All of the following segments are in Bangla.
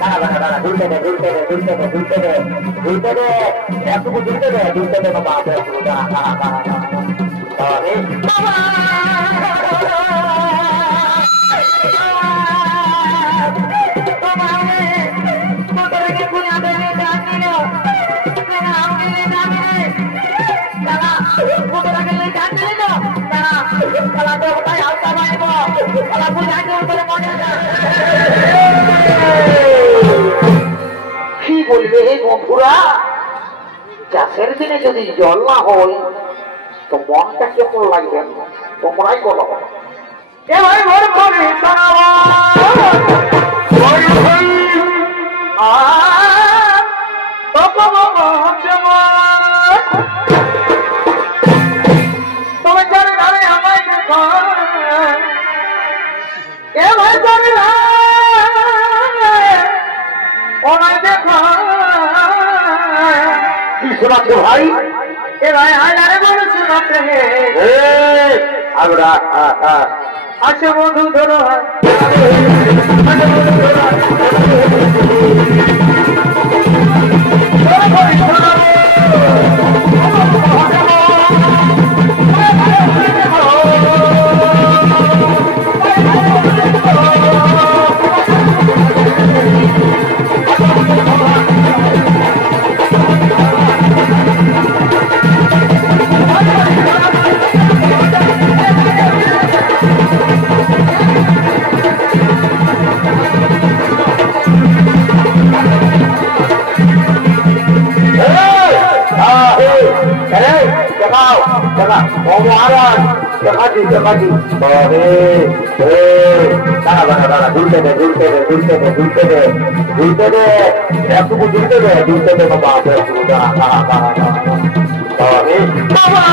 দাঁড়া দাঁড়া দাঁড়া ঝুলতে দে ঝুলতে দে ঝুলতে দে ঝুলতে দে ঝুলতে দে একটুকু ঝুলতে দে বাবা একটুকু দাঁড়া দাঁড়া দাঁড়া দাঁড়া বাবা কি বলবে এই বন্ধুরা, চাষের দিনে যদি জল না হয় তো মনটা কেমন লাগবে তোমরাই বলো। শোনাচ্ছে ভাই আমরা আচ্ছা বন্ধু ধরো ঝুলতে দে ঝুলতে দে ঝুলতে দে ঝুলতে দে ঝুলতে দে একটুকু ঝুলতে দে ঝুলতে দে বাবা একটুকু দাঁড়া দাঁড়া দাঁড়া বাবা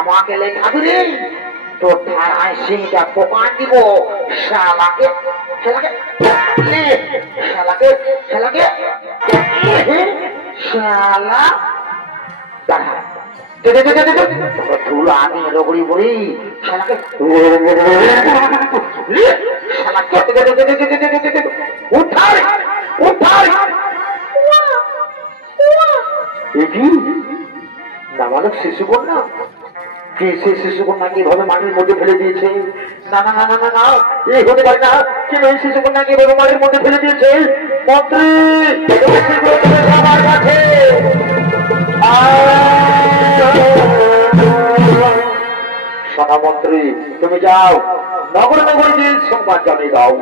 আমাকে লেখা দিলে তো থানায় সেইটা দোকান দিব শালাকে শালাকে শালাকে শালাকে শালা ধুলো আমি রগড়ি বড়ি শালাকে শালাকে উঠার উঠার নামালক শিশু কন্যা কে সে শিশু কন্যাকে এভাবে মাটির মধ্যে ফেলে দিয়েছে? না না না না না না এই হতে পারে না। কেন এই শিশু কন্যাকে এভাবে মাটির মধ্যে ফেলে দিয়েছে? মন্ত্রী আমার কাছে সোনা মন্ত্রী তুমি যাও নগর নগর যে সংবাদ জানিয়ে দাও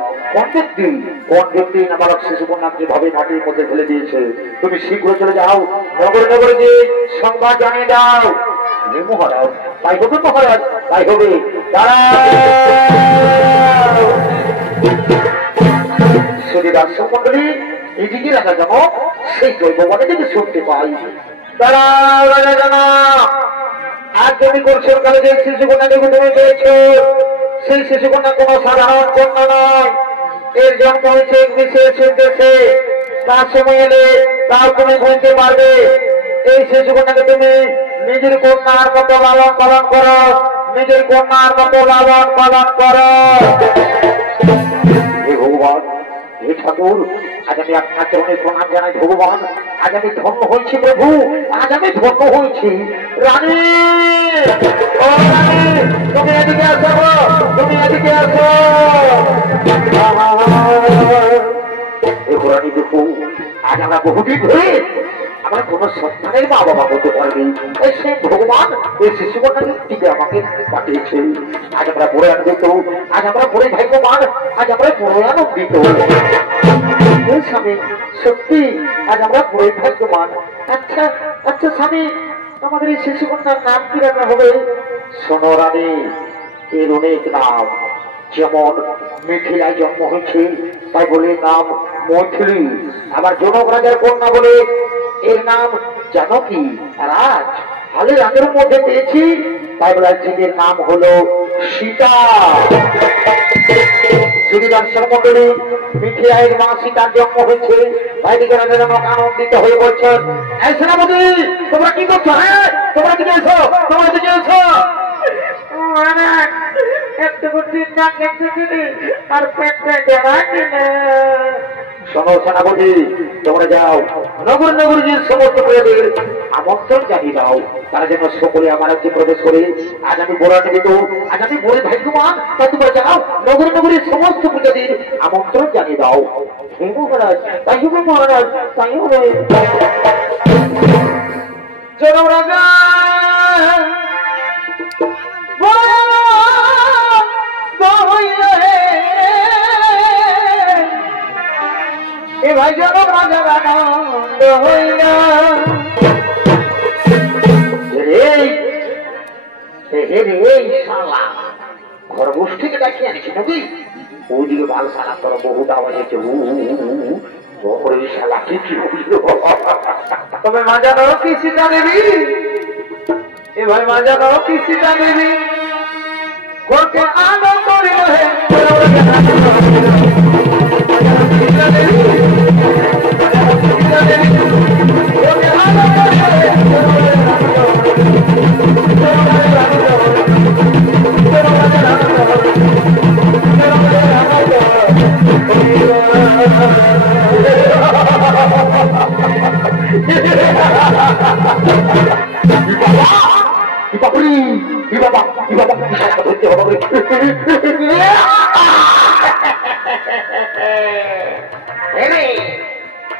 কোন ব্যক্তি নাবালক শিশু কন্যাকে এভাবে মাটির মধ্যে ফেলে দিয়েছে। তুমি শীঘ্র চলে যাও নগর নগরে যে সংবাদ জানিয়ে দাও। মহারাজ তাই হবে মহারাজ তাই হবে। সেটি দর্শক মন্ডলী এদিকে রাখা যাবো সেই দৈববনে যদি শুনতে পাই দাঁড়াও রাজা জানা আজ তুমি করছেন কালে যে শিশু কন্যাকে তুমি পেয়েছ সেই শিশু কন্যা কোন সাধারণ কন্যা নয়। এর জন্ম হয়েছে বিশেষ দেশে। তার সময় এলে তাও তুমি বুঝতে পারবে। এই শিশু কন্যাকে তুমি নিজের কন্যার মতো লালন পালন করো নিজের কন্যার মতো লালন পালন করো। হে ভগবান হে ঠাকুর আজ আমি আপনার চরণে প্রণাম জানাই ভগবান। আজ আমি ধন্য হয়েছি প্রভু আজ আমি ধন্য হয়েছি। রানী ও রানী তুমি এদিকে আসো তুমি এদিকে আসো। ঘোরানি দেখো আজ আমরা বহুদিন ধরে আমার কোন সন্তানের মা বাবা হতে পারবে সে ভগবান এই শিশু কন্যাকে টিকে আমাকে পাঠিয়েছে আজ আমরা বড় আনন্দিত আজ আমরা বড় ভাগ্যবান আজ আমরা বড় আনন্দিত স্বামী সত্যি আজ আমরা বড় ভাগ্যবান আচ্ছা আচ্ছা স্বামী আমাদের এই শিশু কন্যার নাম কি রাখা হবে শোনো রানী এর অনেক নাম যেমন মিথিলায় জন্ম হয়েছে তাই বলে নাম মৈথিলী আবার জনক রাজার কন্যা বলে এর নাম জানকী রাজ হালের আগের মধ্যে পেয়েছি তাই বলে এর নাম হলো সীতা শ্রীরাম মন্ডলী মিথিলায় মা সীতার জন্ম হয়েছে তাই দিকে রাজা জনক আনন্দিত হয়ে বলছেন এই সেনাপতি তোমরা কি করছো হ্যাঁ তোমরা দিকে এসো তোমরা দিকে এসো শোনো সেনাপতি তোমরা যাও নগর নগরীর সমস্ত প্রজাদের আমন্ত্রণ জানিয়ে দাও তারা যেন সকলে আমার রাজ্যে প্রবেশ করে আজ আমি বড় আনন্দিত আজ আমি বড় ভাগ্যবান তা তোমরা যাও নগর নগরীর সমস্ত প্রজাদের আমন্ত্রণ জানিয়ে দাও হে মহারাজ তাই হবে মহারাজ তাই হবে জনক রাজা ভাই জনক রাজার আনন্দ হইয়া ঘর গোষ্ঠীকে ডাকিয়ে আনিছি নাকি ওইদিকে ভাল সালা তোর বহুত আওয়াজ হচ্ছে শালা কি কি তবে মাজানো কি সীতা দেবী এ ভাই মাজানো কি সীতা দেবী ঘরকে আনন্দ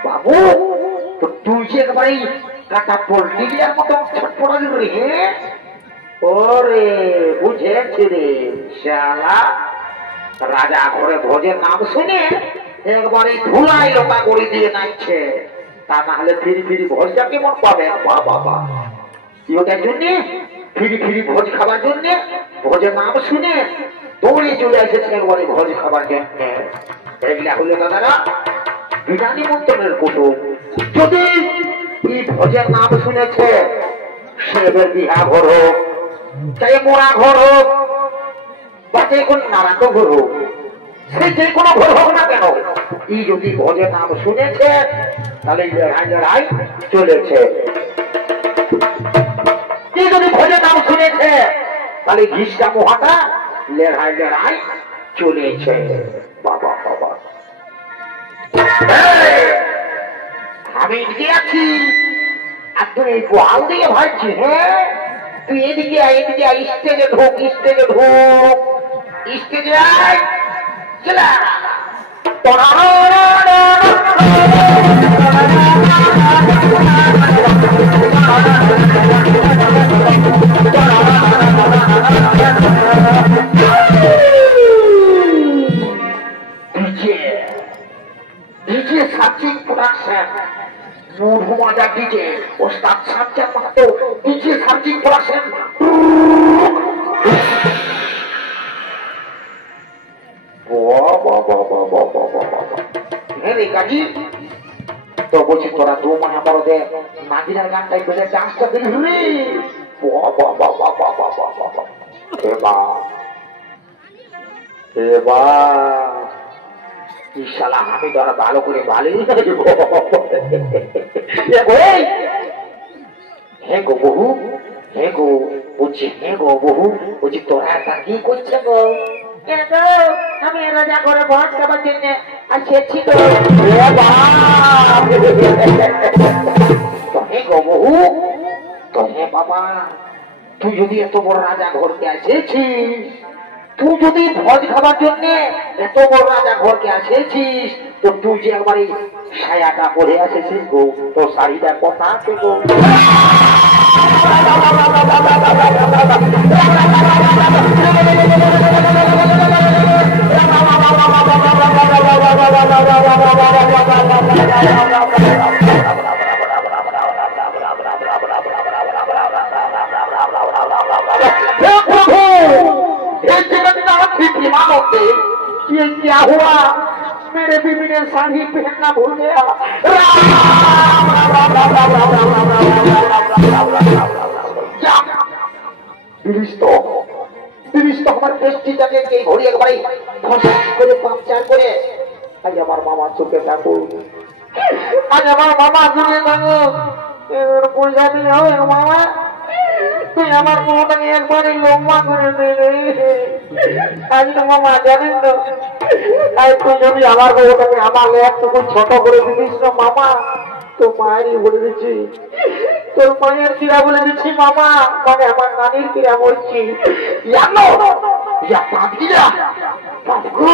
বাবু তো তুই যে একেবারে কাটা পোল্ট্রি দেওয়ার মতো ছটপটা দিল রে ওরে বুঝেছি রে শালা রাজা ঘরে ভোজের নাম শুনে একবারে ধুলাই লোকা করে দিয়ে নাচছে তা না হলে ফিরি ফিরি ভোজটা কেমন পাবে বাবা ওটার জন্যে ফিরি ফিরি ভোজ খাবার জন্যে ভোজের নাম শুনে দৌড়ে চলে এসেছে একবারে ভোজ খাবার জন্য এগুলা হলো দাদারা বিধানী মন্ত্রণের কুটুম যদি এই ভোজের নাম শুনেছে সে বিহা ঘর হোক চাই মোড়া ঘর হোক বা যে কোন নারায়ণ ঘর হোক সে যে কোনো ঘর হোক না কেন এই যদি ভোজের নাম শুনেছে তাহলে লড়াই লড়াই চলেছে এই যদি ভোজের নাম শুনেছে তাহলে ঘিসটা মহাটা লড়াই লড়াই চলেছে বাবা বাবা আমি এদিকে আছি আর তুই এই গোয়াল দিয়ে ভাবছি হ্যাঁ তুই এদিকে স্টেজে ঢোক স্টেজে আয় চলা সাবজেক্ট প্রোডাকশন নূর হুমাজা ডিজে ওস্তাদ Sajjad Mahato DJ subject production হ্যাঁ রে কাজী তো বলছি তোরা দু মাস বড় দে নাজিরার গানটাই করে ডান্সটা দিলি রে আমি তো ভালো করে ভালো হ্যাঁ গো বহু হ্যাঁ গো বলছি হ্যাঁ গো বহু বলছি তোরা একটা কি করছে গো আমি রাজা করে ভোজ খাবার জন্য আসেছি তো হে গো বহু তো হে বাবা তুই যদি এত বড় রাজা ঘরকে আসেছিস তুই যদি ভোজ খাবার জন্য এত বড় রাজা ঘরকে আসেছিস তো তুই যে একবার এই সায়াটা পরে আসেছিস গো, তোর শাড়িটা কথা আছে গো। ये क्या हुआ, मेरे बीबी ने साड़ी पहनना भूल गया। আমার পেস্টিটাকে কে ঘড়ি একবারে ফসাস করে পাংচার করে আজ আমার মামা চোখে থাকো, আজ আমার মামা চোখে থাকো, এর পয়সা দিলে হবে মামা, তুই আমার বউটাকে একবারে লম্বা করে দেবে। আজ মামা জানেন তো, আজ তুই যদি আমার বউটাকে আমার একটুকু ছোট করে দিবি না মামা, তো মায়েরই বলে দিচ্ছি, তোর মায়ের কিরা বলে দিচ্ছি মামা, মানে আমার নানির কিরা বলছি। জানো ইয়া পাগিরা পাগু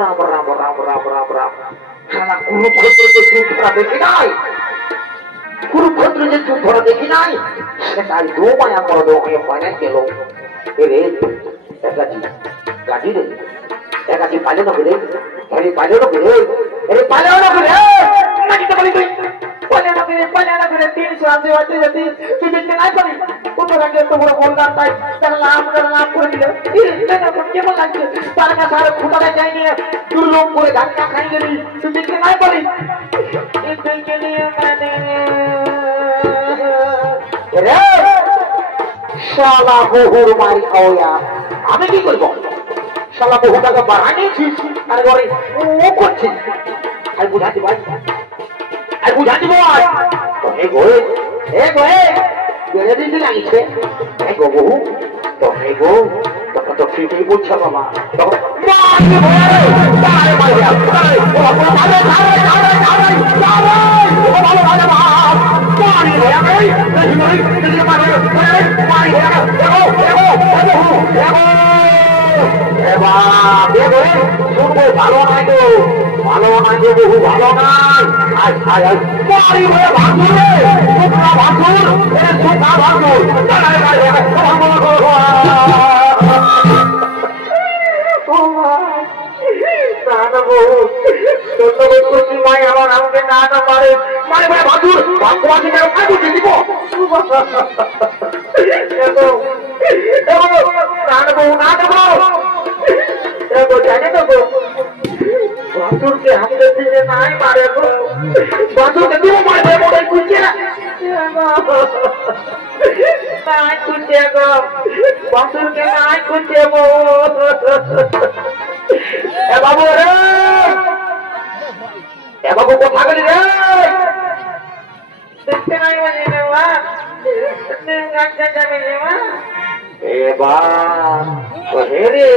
রাম রাম রাম রাম রাম রাম রাম সারা কুরুক্ষেত্রে যে যুদ্ধটা দেখি নাই, কুরুক্ষেত্রে যে যুদ্ধটা দেখি নাই, সেটাই দু মায়া মরদ হয়ে পায় গেল। এরে একাজি গাড়ি রে, একাজি পাইলে না রে, এরে পাইলে না রে, এরে পাইলে না রে, নাকিতে বলি তুই পাইলে না রে 380 আছে যদি তুই দেখতে নাই পারি, কত রাগে তো বড় বলদার তাই তার নাম করে দিল। কেমন লাগছে তার কাছে আর খুঁটাটা যায়নি, তুই লোক করে ধাক্কা খাই গেলি, তুই দেখতে নাই পারি। শালা বহুর মারি খাওয়া আমি কি করবো, শালা বহুটাকে বাড়ানিয়েছিস আর ঘরে ও করছিস, আর বুঝাতে পারি, আর বুঝাতে বল তো হে গোয়ে, হে গোয়ে বেড়ে দিতে লাগিছে, হে গো বহু তো হে গো তখন তো ঠিকই বুঝছো বাবা, তখন ভালো নাই তো, ভালো নাই তো বহু ভালো নাই, আমার আমাকে না না পারে মানে মানে ভাসুর ভাগ্যবাসী দিব না দেবো না দেবো জানি তো বাসুরকে আমাদের দিকে নাই মারে গো, বাসুরকে দিব মারবে মনে খুঁজছে নাই খুঁজছে গো, বাসুরকে নাই খুঁজছে গো। এ বাবু রে, এ বাবু কোথা গেলি রে, দেখতে নাই মানে মা এবার হে রে,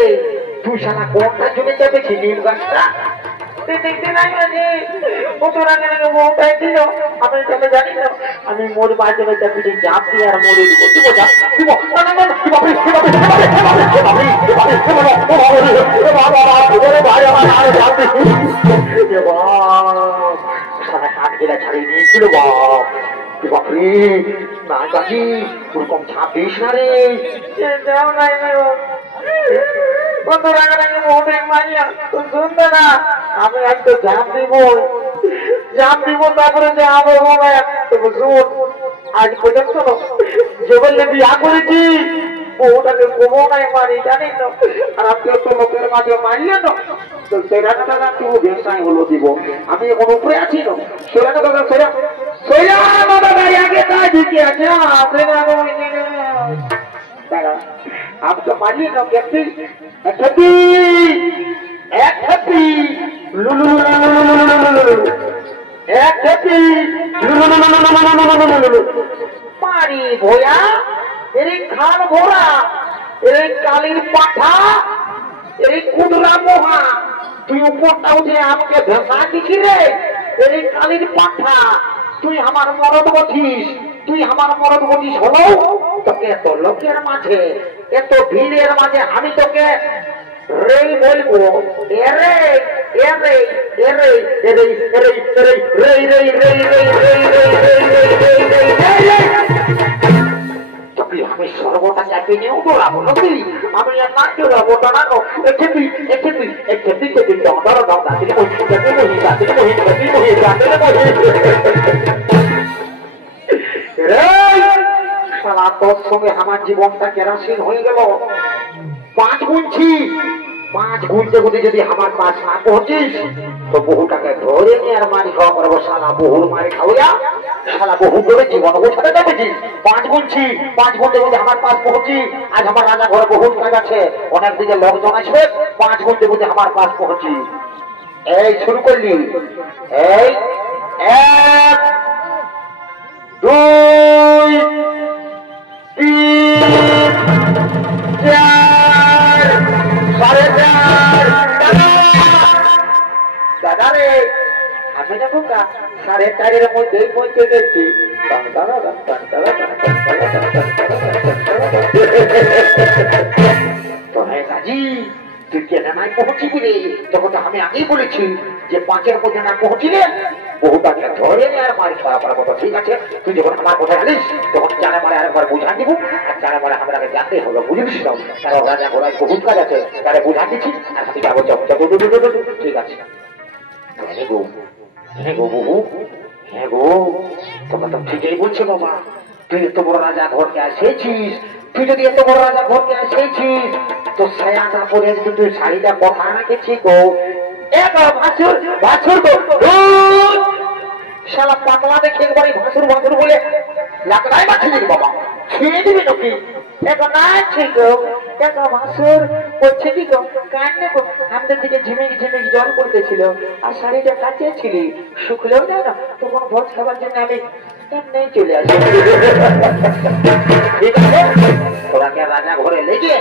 তুই সারা কোনটা জমে যাবে নিম গাছটা দেখতে নাই মানে ওরা বউটাই দিল, আমি তাহলে জানি না, আমি মোর বাজারে চাকরি চাপ দিয়ে আর মরে দিব দিব দিব সারা কাঠ গেলা ছাড়িয়ে নিয়েছিল বাপ, বাপরে না কাকি ওরকম ছাপ দিস না রে, আমি একটু জাপ দিব তারপরে যে আমার আজ পর্যন্ত যে বললে বিয়া করেছি বউটাকে কমো নাই মারি জানি না, আর আপনি তো লোকের মাঝে মারলে না, তো সেটা টাকা তুই ব্যবসায় হলো দিব, আমি এখন উপরে আছি না, সেটা টাকা সেটা সেটা আমাদের গাড়ি আগে তাই দিকে আছে আপনি आप तो मानिए ना कहती এক খেপি পানি ভোয়া এর খান ভোরা এর কালির পাঠা এর কুদরা মোহা তুই উপরটা উঠে আমাকে ভেসা দিছি রে এর কালির পাঠা তুই আমার মরদ বছিস তুই আমার মরদ বছিস হলো তোকে এত লোকের মাঝে এত ভিড়ের মাঝে আমি তোকে রে বলবো এরে এরে এরে এরে এরে এরে রে রে রে রে রে আমি সর্বটা চাপে নিয়েও দৌড়াবো নাকি আমি আর না দৌড়াবো দাঁড়ানো একটু একটু একটু একটু দাঁড়ানো সারা তোর সঙ্গে আমার জীবনটা কেরাসিন হয়ে গেল 5 গুনছি 5 গুনতে গুনতে যদি আমার পাশ না পৌঁছিস তো বহুটাকে ধরে নিয়ে আর মারি খাওয়া করবো সালা বহুর মারি খাওয়া সালা বহু করে জীবন গোছাতে যাবেছি 5 গুনছি 5 গুনতে গুনতে আমার পাশ পৌঁছি আজ আমার রাজা ঘরে বহুত কাজ আছে অনেক দিকে লোকজন আসবে 5 গুনতে গুনতে আমার পাশ পৌঁছি এই শুরু করলি এই 1 2 3 4 দাদা রে আমি যাবো কা 4:30 মধ্যে পৌঁছে গেছি তো হ্যাঁ কাজী তুই কেন নাই পৌঁছিবি রে তখন তো আমি আগেই বলেছি যে 5-এর মধ্যে না পৌঁছিলে বহুটাকে ধরে নিয়ে আর মারি খাওয়া করার মতো ঠিক আছে তুই যখন আমার কোথায় আনিস তখন চারে মারে আরেকবার বুঝা দিব আর চারে মারে আমরাকে জানতে হলো বুঝিস না কারণ রাজা ঘোড়ায় বহুত কাজ আছে তারে বুঝা দিচ্ছি আর আমি যাবো ঠিক আছে হ্যাঁ গো হ্যাঁ গো বহু হ্যাঁ গো তোমরা তো ঠিকই বলছো বাবা তুই এত বড় রাজা ঘরকে এসেছিস তুই যদি এত বড় রাজা ঘরকে এসেছিস তো সায়াটা পরে তুই শাড়িটা কথা রেখেছি গো ভাসুর ভাসুর শালা পাতলা দেখে একবারই ভাসুর ভাসুর বলে লাকড়াই মাছি দিবি বাবা খেয়ে দিবি নাকি এখন না ঠিক দেখো ভাসুর করছে কি গো কান্নে গো আমাদের দিকে ঝিমিক ঝিমিক জল পড়তেছিল আর শাড়িটা কাটিয়েছিলি শুকলেও না না তখন ভোজ খাবার জন্য আমি এমনি চলে আসি ঠিক আছে তোরাকে রাজা ঘরে লেগে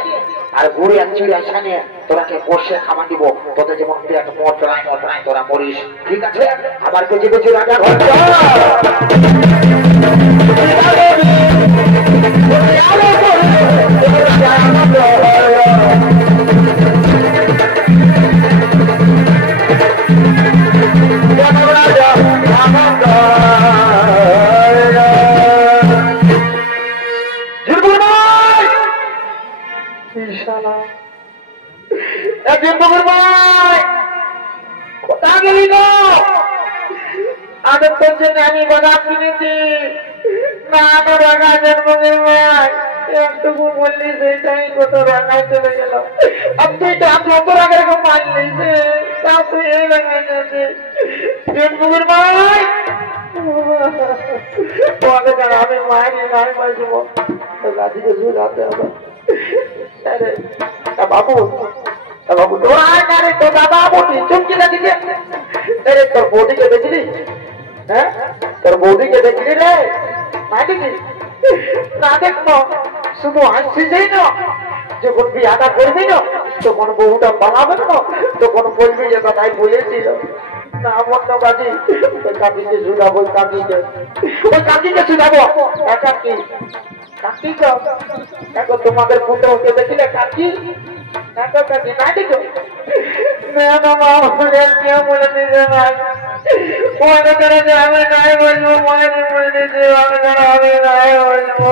আর ঘুরে আর চিড়ে সানে তোরাকে কষে খাবার দিব তোদের যেমন পেট মটরাই মটরাই তোরা মরিস ঠিক আছে আবার কিছু কিছু রাজা ঘর কোথায় গেলি গো আদর জন্য আমি বাদাম কিনেছি না রাখা জন্মগির মায় একটুকু বললি সেইটাই কত রাখায় চলে গেল আর তুই তো আমি অত রাখা রেখে মারলি তা তুই এই রাখাইছে জন্মগির মায় আমি মায়ের নাই পাইব গাছিকে শুধাতে হবে বাবু বাবু তোরা তো দাদা বলি চুমকি দিকে তোর বৌদিকে দেখলি হ্যাঁ তোর বৌদিকে দেখলি রে না দেখি না দেখবো শুধু হাসছিস না যখন বিয়াটা করবি না তখন বহুটা পালাবে না তখন বলবি যে কথাই বলেছিল না বন্ধ কাকি ওই কাকিকে শুধাবো ওই কাকিকে শুধাবো কাকি কাকি তো দেখো তোমাদের পুত্রকে দেখলে কাকি দেখো কাকি না দেখো কেউ বলে দিতে ভাই মনে করে যে আমি নাই বলবো মনে বলে দিতে আমি নাই বলবো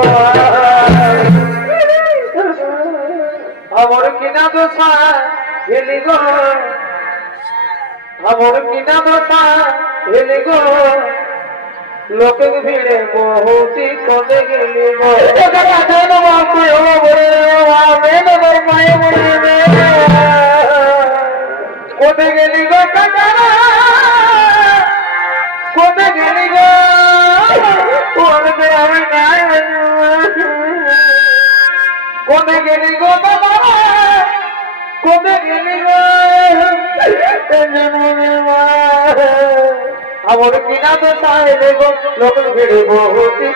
আমার কিনা দোষা হেলি গো আমার কিনা দোষা হেলি গো লোকে ভিড়ে বহুতি কদে গেলি গো কোথায় গেলি গো কাকারা কোথায় গেলি গো আমি নাই কোথায় গেলি গো বাবা কোথায় গেলি গো আমার কিনা তো চাইলে গো লোকের ভিড়ে বহুতি